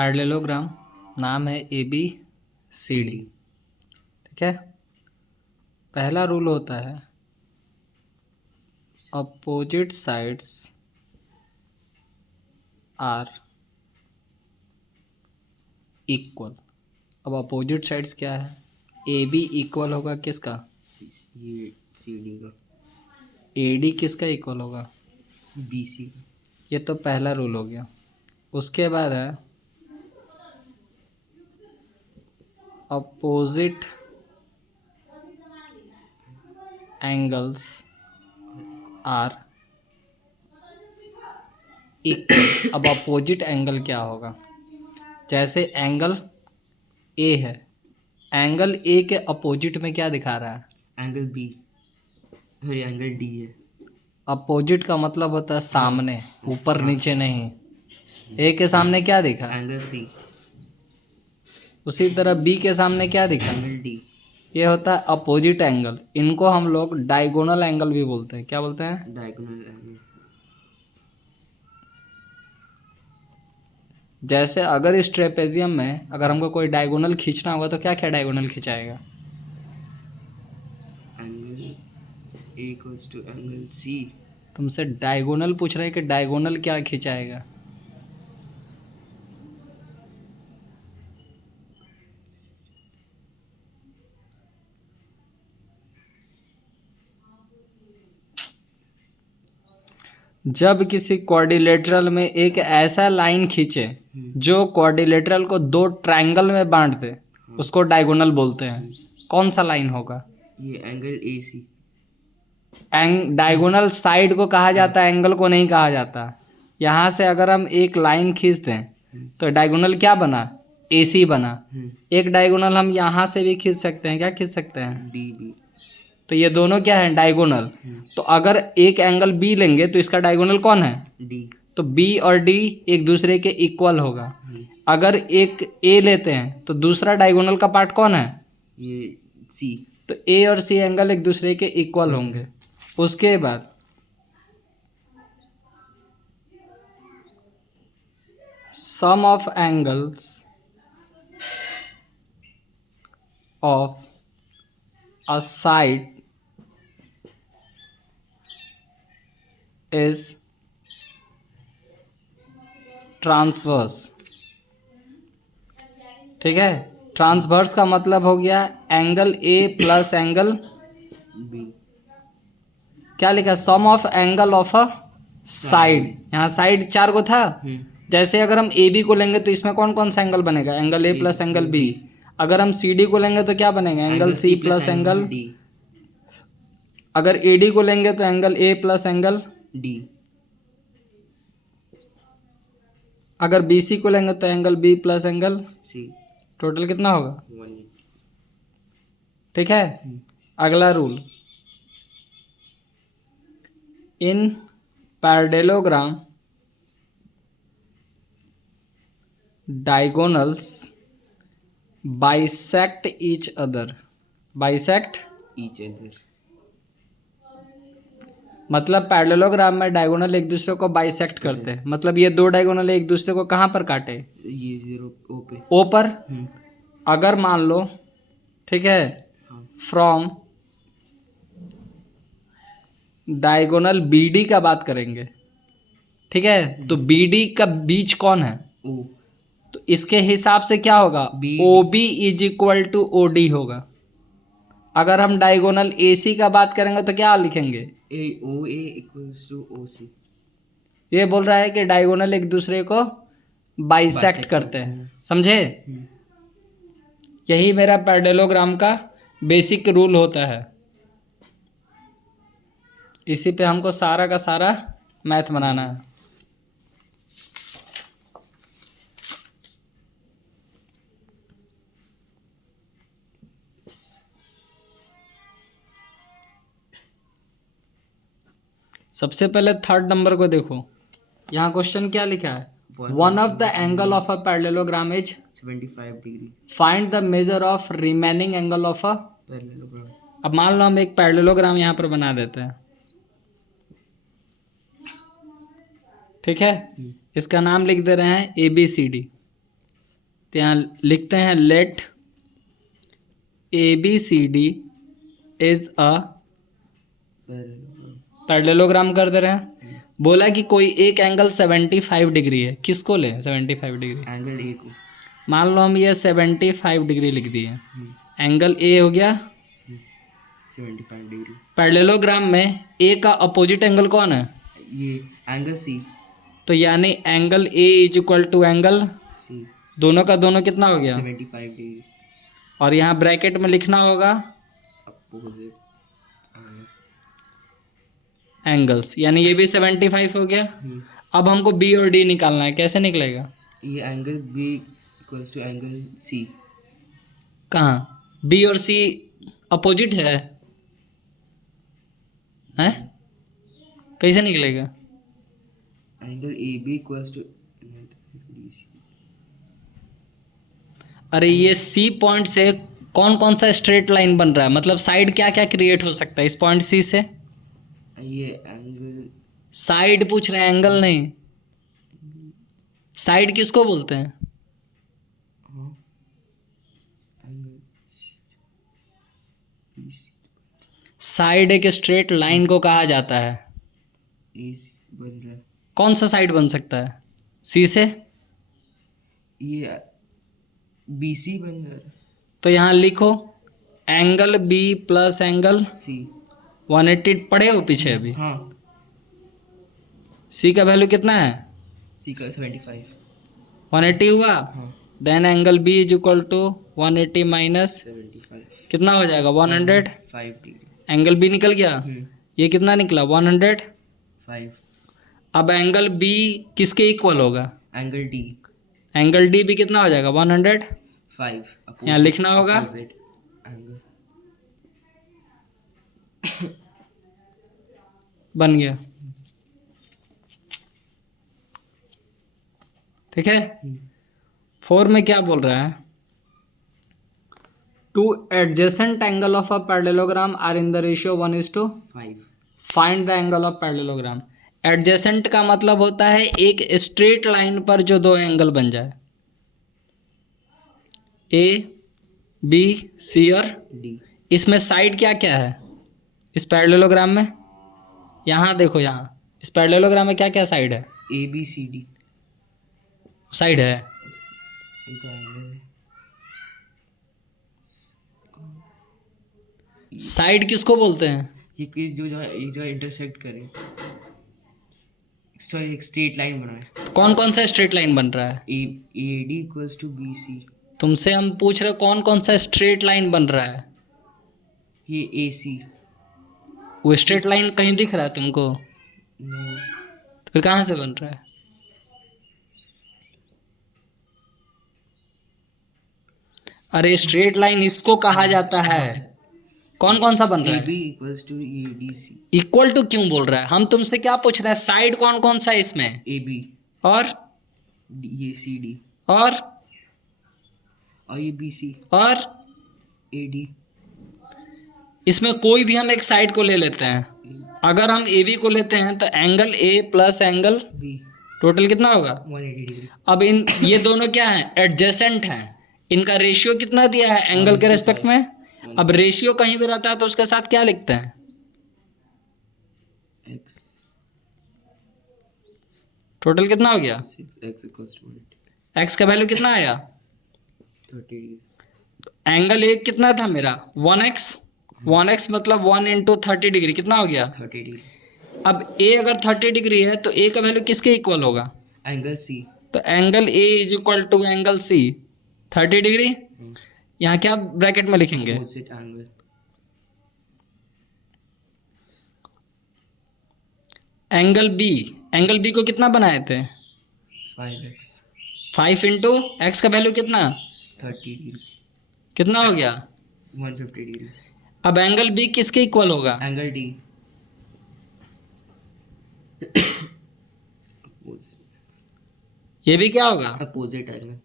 Parallelogram नाम है ABCD। ठीक है, पहला रूल होता है अपोजिट साइड्स आर इक्वल। अब अपोजिट साइड्स क्या है? AB इक्वल होगा किसका? ये CD का। AD किसका इक्वल होगा? BC का। ये तो पहला रूल हो गया। उसके बाद है अपोजिट एंगल्स आर इक्वल। अब अपोजिट एंगल क्या होगा? जैसे एंगल ए है, एंगल ए के अपोजिट में क्या दिखा रहा है? Angle B। फिर एंगल D है। अपोजिट का मतलब होता है सामने, ऊपर नीचे नहीं। ए के सामने क्या दिखा? Angle C। उसी तरह बी के सामने क्या दिखा? Angle D। ये होता है अपोजिट एंगल। इनको हम लोग डायगोनल एंगल भी बोलते हैं। क्या बोलते हैं? Diagonal angle. जैसे अगर इस ट्रेपेजियम में अगर हमको कोई डायगोनल खींचना होगा तो क्या क्या डायगोनल खिंचाएगा? Angle A equals to angle C। तुमसे डायगोनल पूछ रहे हैं कि डायगोनल क्या खिंचाएगा? जब किसी क्वाड्रिलेटरल में एक ऐसा लाइन खींचे जो क्वाड्रिलेटरल को दो ट्रायंगल में बांट दे, उसको डायगोनल बोलते हैं। कौन सा लाइन होगा? ये एंगल AC। डायगोनल साइड को कहा जाता है, एंगल को नहीं कहा जाता। यहाँ से अगर हम एक लाइन खींच दें तो डायगोनल क्या बना? AC बना। एक डायगोनल हम यहाँ से भी खींच सकते हैं। क्या खींच सकते हैं? DB। तो ये दोनों क्या है? डायगोनल। तो अगर एक एंगल B लेंगे तो इसका डायगोनल कौन है? D। तो B और D एक दूसरे के इक्वल होगा। अगर एक A लेते हैं तो दूसरा डायगोनल का पार्ट कौन है? ये C। तो A और C एंगल एक दूसरे के इक्वल होंगे। उसके बाद sum of angles of a side is transverse. ठीक है, ट्रांसवर्स का मतलब हो गया angle A plus angle B। क्या लिखा? Sum of angle of a side. यहाँ साइड चार को था। जैसे अगर हम AB को लेंगे तो इसमें कौन कौन सा एंगल बनेगा? Angle A plus angle B। अगर हम CD को लेंगे तो क्या बनेगा? Angle C plus angle D। अगर AD को लेंगे तो angle A plus angle D। अगर BC को लेंगे तो angle B plus angle C। Total कितना होगा? 180। ठीक है, अगला rule in parallelogram diagonals bisect each other. Bisect each other मतलब पैरेललोग्राम में डायगोनल एक दूसरे को बाइसेक्ट करते हैं। मतलब ये दो डायगोनल एक दूसरे को कहाँ पर काटे? ये 0 O पे। ओ पर। अगर मान लो, ठीक है, फ्रॉम डायगोनल BD का बात करेंगे, ठीक है, तो BD का बीच कौन है? O। तो इसके हिसाब से क्या होगा? OB is equal to OD होगा। अगर हम डायगोनल AC का बात करेंगे तो क्या लिखेंगे? OA equals to OC। ये बोल रहा है कि डायगोनल एक दूसरे को बाइसेक्ट करते हैं। समझे? यही मेरा पैरेललोग्राम का बेसिक रूल होता है। इसी पे हमको सारा का सारा मैथ बनाना है। सबसे पहले थर्ड नंबर को देखो, यहाँ क्वेश्चन क्या लिखा है? One of the angle of a parallelogram is 75 degree. Find the measure of remaining angle of a parallelogram. अब मान लो हम एक पैरेललोग्राम यहाँ पर बना देते हैं। ठीक है, इसका नाम लिख दे रहे हैं ABCD। तो यहाँ लिखते हैं let A B C D is a parallelogram कर दे रहे हैं। बोला कि कोई एक एंगल 75 डिग्री है, किसको ले 75 डिग्री? एंगल ए को। मान लो हम ये 75 डिग्री लिख दिए, एंगल ए हो गया 75 डिग्री। पैरेललोग्राम में ए का अपोजिट एंगल कौन है? ये एंगल सी। तो यानी angle A is equal to angle C. दोनों का दोनों कितना हो गया? 75 डिग्री। और यहाँ ब्रैकेट में लिखना होगा अपोजिट एंगल्स, यानी ये भी 75 हो गया। अब हमको बी और डी निकालना है, कैसे निकलेगा? ये angle B equals to angle C. कहाँ बी और सी अपोजिट है? हैं? कैसे निकलेगा? Angle A B equals to अरे ये सी पॉइंट से कौन कौन सा स्ट्रेट लाइन बन रहा है, मतलब साइड क्या क्या क्रिएट हो सकता है इस पॉइंट सी से? ये एंगल साइड पूछ रहे हैं, एंगल नहीं। साइड किसको बोलते हैं? साइड एक स्ट्रेट लाइन को कहा जाता है। बन रहा है। कौन सा साइड बन सकता है सी से? ये बी सी बन रहा है। तो यहाँ लिखो angle B plus angle C. 180 पड़े हो पीछे अभी। हाँ। सी का वैल्यू कितना है? सी का 75। 180 हुआ। हाँ। Then angle B is equal to 180 minus 75। कितना हो जाएगा? 105 डिग्री। एंगल बी निकल गया। ये कितना निकला? 105। अब एंगल बी किसके इक्वल होगा? Angle D. एंगल डी भी कितना हो जाएगा? 105। यहाँ लिखना होगा बन गया। ठीक है। 4 में क्या बोल रहा है? Two adjacent angle of a parallelogram are in the ratio 1:5। Find the angle of parallelogram. Adjacent का मतलब होता है एक स्ट्रेट लाइन पर जो दो एंगल बन जाए, ए बी सी और डी। इसमें साइड क्या क्या है इस पैरेललोग्राम में? यहाँ देखो, यहाँ इस पैरेललोग्राम में क्या क्या साइड है? A B C D side है। साइड किसको बोलते हैं? ये जो इंटरसेक्ट करे, एक स्ट्रेट लाइन बना है। कौन कौन सा स्ट्रेट लाइन बन रहा है? A D equals to B C. तुमसे हम पूछ रहे कौन कौन सा स्ट्रेट लाइन बन रहा है? ये ए सी। वो स्ट्रेट लाइन कहीं दिख रहा है तुमको? तो फिर कहाँ से बन रहा है? अरे स्ट्रेट लाइन इसको कहा जाता है। कौन कौन सा बन रहा है? B equals to A D C. Equal to क्यों बोल रहा है? हम तुमसे क्या पूछ रहे हैं? साइड कौन कौन सा है इसमें? ए बी और ये सी डी और ये बी सी और ए डी। इसमें कोई भी हम एक साइड को ले लेते हैं। अगर हम ए बी को लेते हैं तो angle A plus angle B total कितना होगा? 180 डिग्री। अब इन ये दोनों क्या हैं? एडजेसेंट हैं। इनका रेशियो कितना दिया है एंगल के रेस्पेक्ट में? अब रेशियो कहीं भी रहता है तो उसके साथ क्या लिखते हैं? एक्स। टोटल कितना हो गया? एक्स इक्वल्स टू एक्स का वैल्यू कितना आया? 30 डिग्री। एंगल ए कितना था मेरा? 1x। 1x मतलब 1 इंटू 30 डिग्री कितना हो गया? 30 डिग्री। अब ए अगर 30 डिग्री है तो ए का वैल्यू किसके इक्वल होगा? Angle C. तो angle A is equal to angle C 30 degree. यहाँ क्या ब्रैकेट में लिखेंगे? Opposite angle. एंगल बी को कितना बनाए थे? 5x। 5 इंटू एक्स का वैल्यू कितना? 30 डिग्री। कितना हो गया? 150 डिग्री। अब एंगल बी किसके इक्वल होगा? Angle D. ये भी क्या होगा? Opposite angle.